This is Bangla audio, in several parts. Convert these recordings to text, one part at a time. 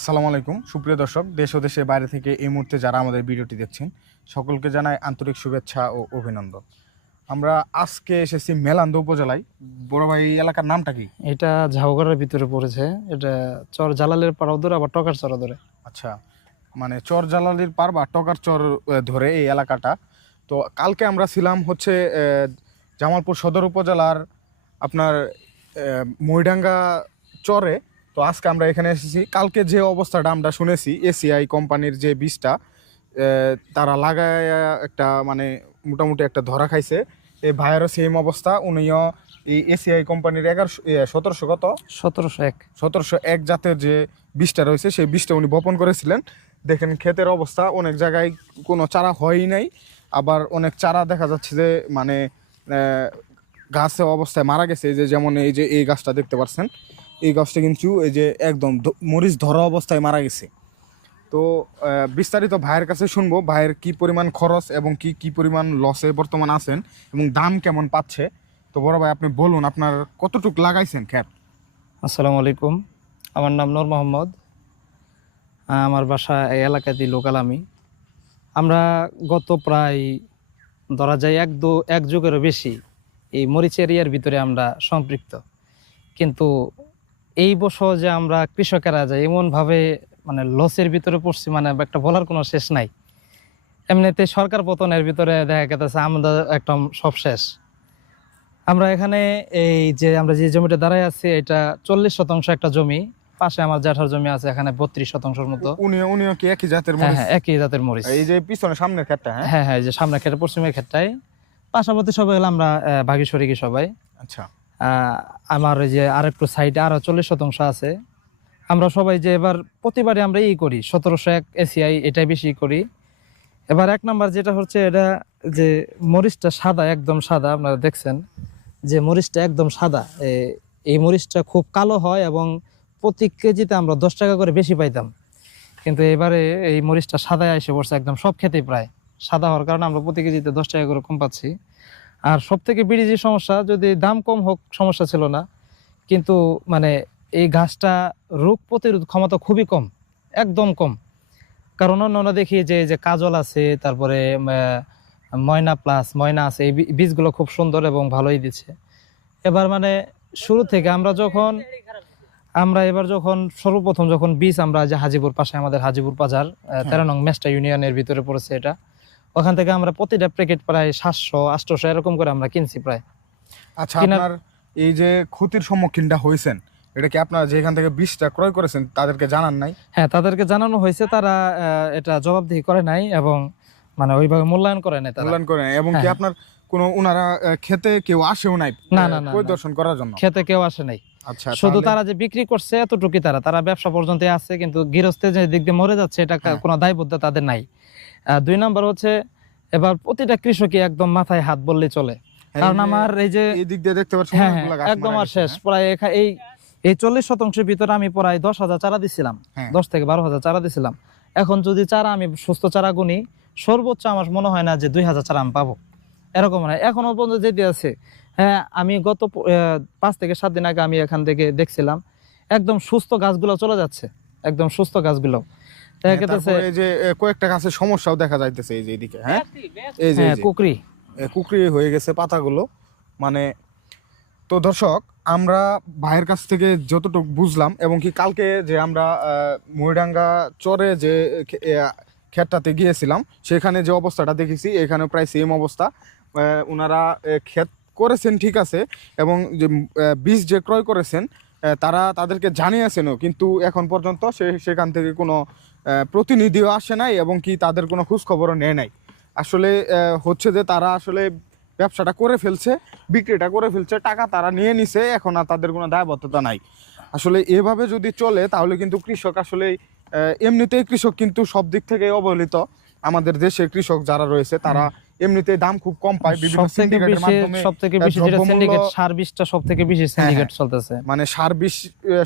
আসসালামু আলাইকুম। সুপ্রিয় দর্শক দেশ ও দেশের বাইরে থেকে এই মুহূর্তে যারা আমাদের ভিডিওটি দেখছেন সকলকে জানাই আন্তরিক শুভেচ্ছা ও অভিনন্দন। আমরা আজকে এসেছি মেলান্দ উপজেলায়। বড় ভাই এলাকার নামটা কি? এটা ঝাউগড়ের ভিতরে পড়েছে। এটা চর জালালের পাড়াও ধরে আবার টকার চড়া ধরে। আচ্ছা মানে চর জালালির পার বা টকার চর ধরে এই এলাকাটা। তো কালকে আমরা ছিলাম হচ্ছে জামালপুর সদর উপজেলার আপনার মইডাঙ্গা চরে। তো আজকে আমরা এখানে এসেছি। কালকে যে অবস্থাটা আমরা শুনেছি এসিআই কোম্পানির যে বীজটা তারা লাগায় একটা মানে মোটামুটি একটা ধরা খাইছে। এই ভাইয়েরও সেম অবস্থা উনিও এই এসিআই কোম্পানির এগারোশো সতেরোশো কত? সতেরোশো এক। সতেরোশো এক জাতের যে বীজটা রয়েছে সেই বীজটা উনি বপন করেছিলেন। দেখেন ক্ষেতের অবস্থা অনেক জায়গায় কোনো চারা হয়ই নাই। আবার অনেক চারা দেখা যাচ্ছে যে মানে গাছে অবস্থায় মারা গেছে। যে যেমন এই যে এই গাছটা দেখতে পাচ্ছেন এই গাছটা কিন্তু এই যে একদম মরিচ ধরা অবস্থায় মারা গেছে। তো বিস্তারিত ভাইয়ের কাছে শুনব, ভাইয়ের কি পরিমাণ খরচ এবং কি কি পরিমাণ লসে বর্তমান আছেন এবং দাম কেমন পাচ্ছে? তো বড় ভাই, আপনি বলুন, আপনার কতটুক লাগাইছেন খ্যাত আসসালামু আলাইকুম। আমার নাম নূর মোহাম্মদ। আমার বাসা এই এলাকাতেই লোকাল আমি। আমরা গত প্রায় ধরা যায় এক দু, এক যুগেরও বেশি এই মরিচ এরিয়ার ভিতরে আমরা সম্পৃক্ত। কিন্তু এই বছর যে আমরা কৃষকেরা যাই এমনভাবে মানে লসের ভিতরে পড়ছি মানে একটা বলার কোনো শেষ নাই। এমনিতে সরকার পতনের ভিতরে দেখা গেছে আমাদের একদম সব শেষ। আমরা এখানে এই যে আমরা যে জমিটা দাঁড়ায় আছি এটা চল্লিশ শতাংশ একটা জমি পাশে আমার জ্যাঠার জমি আছে এখানে বত্রিশ শতাংশের মতো। উনিও উনিও কি একই জাতের হ্যাঁ মরিচ? হ্যাঁ একই জাতের মরিচ। এই যে পিছনে সামনের ক্ষেতটা হ্যাঁ? হ্যাঁ হ্যাঁ এই যে সামনের ক্ষেত্রে পশ্চিমের ক্ষেত্রটায় পাশাপাশি সবাই হলো আমরা ভাগী সবাই। আচ্ছা। আমার ওই যে আরেকটু সাইডে আরও চল্লিশ শতাংশ আছে। আমরা সবাই যে এবার প্রতিবারে আমরা ই করি, সতেরোশো এক এসিআই এটাই বেশি করি। এবার এক নাম্বার যেটা হচ্ছে এটা যে মরিচটা সাদা, একদম সাদা, আপনারা দেখছেন যে মরিচটা একদম সাদা। এই মরিচটা খুব কালো হয় এবং প্রতি কেজিতে আমরা দশ টাকা করে বেশি পাইতাম। কিন্তু এবারে এই মরিচটা সাদায় এসে পড়ছে একদম সব খেতেই প্রায়। সাদা হওয়ার কারণে আমরা প্রতি কেজিতে দশ টাকা করে কম পাচ্ছি। আর সব থেকে বেশি যে সমস্যা যদি দাম কম হোক সমস্যা ছিল না। কিন্তু মানে এই ঘাসটা রোগ প্রতিরোধ ক্ষমতা খুবই কম একদম কম। কারণ অন্যান্য দেখি যে যে কাজল আছে তারপরে ময়না প্লাস ময়না আছে এই বীজগুলো খুব সুন্দর এবং ভালোই দিচ্ছে। এবার মানে শুরু থেকে আমরা যখন আমরা এবার যখন সর্বপ্রথম যখন বীজ আমরা যে হাজিপুর পাশে আমাদের হাজিপুর বাজার আহ, তেরো নং মেস্টা ইউনিয়নের ভিতরে পড়েছে এটা ওখান থেকে আমরা প্রতিটা প্যাকেট প্রায় সাতশো আটশোশো এরকম করে আমরা কিনছি প্রায়। আচ্ছা আপনার এই যে ক্ষতির সম্মুখীনটা হয়েছেন এটা কি আপনারা যেখান থেকে বীজটা ক্রয় করেছেন তাদেরকে জানান নাই? হ্যাঁ তাদেরকে জানানো হয়েছে তারা এটা জবাবদিহি করে নাই এবং মানে ওইভাবে মূল্যায়ন করে নাই মূল্যায়ন করেন এবং কি হ্যাঁ। আপনার কোনো উনারা আহ, খেতে কেউ আসেও নাই না, না, না, পরিদর্শন করার জন্য? খেতে কেউ আসে নাই। আচ্ছা শুধু তারা যে বিক্রি করছে এতটুকুই তারা তারা ব্যবসা পর্যন্ত আছে কিন্তু গৃহস্থে যে দিক দিয়ে মরে যাচ্ছে এটা হ্যাঁ। কোনো দায়বদ্ধ তাদের নাই। দুই নাম্বার হচ্ছে এবার প্রতিটা কৃষকই একদম মাথায় হাত বললেই চলে। কারণ আমার এই যে এই দিক দিয়ে দেখতে পাচ্ছেন হ্যাঁ হ্যাঁ একদম আর শেষ। হ্যাঁ? প্রায় এই এই চল্লিশ শতাংশের ভিতরে আমি প্রায় দশ হাজার চারা দিছিলাম। হ্যাঁ। দশ থেকে বারো হাজার চারা দিছিলাম। এখন যদি চারা আমি সুস্থ চারা গুনি সর্বোচ্চ আমার মনে হয় না যে দুই হাজার চারা আমি পাবো। এরকম না। এখনও পর্যন্ত যেতে আছে হ্যাঁ আমি গত পাঁচ থেকে সাত দিন আগে আমি এখান থেকে দেখছিলাম একদম সুস্থ গাছগুলো চলে যাচ্ছে। একদম সুস্থ গাছগুলো। হ্যাঁ, তারপরে এই যে কয়েকটা গাছের সমস্যাও দেখা যাইতেছে এই যে এইদিকে হ্যাঁ? এই যে এই হ্যাঁ যে। কুকরি কুকরি হয়ে গেছে পাতাগুলো। মানে তো দর্শক আমরা ভাইয়ের কাছ থেকে যতটুকু বুঝলাম এবং কি কালকে যে আমরা ময়ডাঙ্গা চরে যে ক্ষেতটাতে গিয়েছিলাম সেখানে যে অবস্থাটা দেখেছি এখানে প্রায় সেম অবস্থা। আহ, ওনারা ক্ষেত করেছেন ঠিক আছে এবং যে আহ, বীজ যে ক্রয় করেছেন তারা তাদেরকে জানিয়েছেনও, কিন্তু এখন পর্যন্ত সে, সেখান থেকে কোনো প্রতিনিধিও আসে নাই এবং কি তাদের কোনো খোঁজখবরও নেয় নাই। আসলে হচ্ছে যে তারা আসলে ব্যবসাটা করে ফেলছে, বিক্রিটা করে ফেলছে, টাকা তারা নিয়ে নিছে, এখন আর তাদের কোনো দায়বদ্ধতা নাই। আসলে এভাবে যদি চলে, তাহলে কিন্তু কৃষক আসলে এমনিতেই কৃষক কিন্তু সব দিক থেকে অবহেলিত। আমাদের দেশে কৃষক যারা রয়েছে, তারা এমনিতেই দাম খুব কম পায় বিভিন্ন বেশি মাধ্যমে। সব থেকে আহ, বেশি যেটা সিন্ডিকেট সার বীজটা সব বেশি সিন্ডিকেট চলতেছে। মানে সার বিষ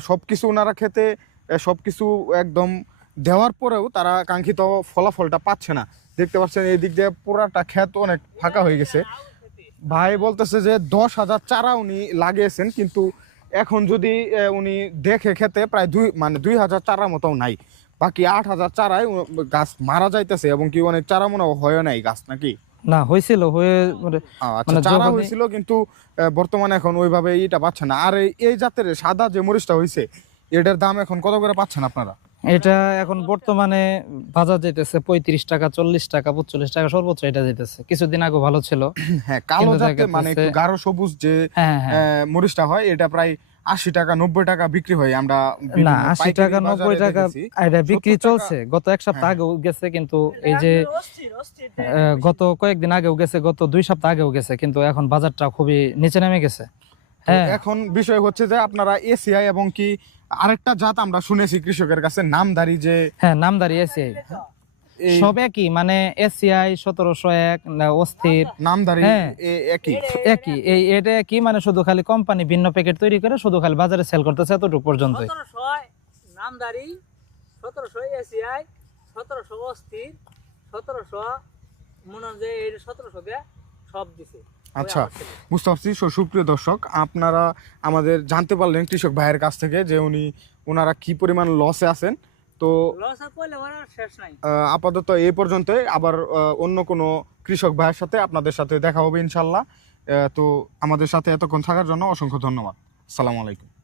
সবকিছু ওনারা খেতে সবকিছু একদম দেওয়ার পরেও তারা কাঙ্ক্ষিত ফলাফলটা পাচ্ছে না। দেখতে পাচ্ছেন এই দিক দিয়ে পুরাটা ক্ষেত অনেক ফাঁকা হয়ে গেছে। ভাই বলতেছে যে দশ হাজার চারা উনি লাগিয়েছেন কিন্তু এখন যদি উনি দেখে খেতে প্রায় দুই মানে দুই হাজার চারার মতো নাই। বাকি আট হাজার চারায় গাছ মারা যাইতেছে এবং কি অনেক চারা মনে হয় নাই গাছ নাকি? না হয়েছিল হয়ে মানে আচ্ছা মানে চারা হয়েছিল কিন্তু বর্তমানে এখন ওইভাবে পাচ্ছে না। আর এই- জাতের সাদা যে মরিচটা হয়েছে এটার দাম এখন কত করে পাচ্ছেন আপনারা? এটা এখন বর্তমানে বাজার যেতেছে পঁয়ত্রিশ টাকা চল্লিশ টাকা পঁচল্লিশ টাকা সর্বোচ্চ এটা যেতেছে কিছুদিন আগে ভালো ছিল। হ্যাঁ কালো মানে গাঢ় সবুজ যে হ্যাঁ হ্যাঁ মরিচটা হয় এটা প্রায় আশি টাকা নব্বই টাকা বিক্রি হয় আমরা না আশি টাকা নব্বই টাকা এটা বিক্রি 70 চলছে। গত এক সপ্তাহ হ্যাঁ। আগেও গেছে কিন্তু এই যে গত কয়েকদিন আগেও গেছে গত দুই সপ্তাহ আগেও গেছে কিন্তু এখন বাজারটা খুবই নিচে নেমে গেছে। হ্যাঁ। এখন বিষয় হচ্ছে যে আপনারা এসিআই এবং কি আরেকটা জাত আমরা শুনেছি কৃষকের কাছে নামদারি যে হ্যাঁ নামদারি এসিআই সব একই মানে এসিআই সতেরোশো এক না, অস্থির। নামদারি হ্যাঁ। একই? একই এই এটা কি মানে শুধু খালি কোম্পানি ভিন্ন প্যাকেট তৈরি করে শুধু খালি বাজারে সেল করতেছে এতটুকু পর্যন্ত সতেরোশো সতেরোশো এসিআই সতেরোশো অস্থির সতেরোশো মনে হয় যে সতেরোশো সব দিছে। আচ্ছা বুঝতে পারছি সুপ্রিয় দর্শক আপনারা আমাদের জানতে পারলেন কৃষক ভাইয়ের কাছ থেকে যে উনি ওনারা কি পরিমাণ লসে আছেন। তো আপাতত এই পর্যন্তই। আবার অন্য কোনো কৃষক ভাইয়ের সাথে আপনাদের সাথে দেখা হবে ইনশাল্লাহ। তো আমাদের সাথে এতক্ষণ থাকার জন্য অসংখ্য ধন্যবাদ। সালাম আলাইকুম।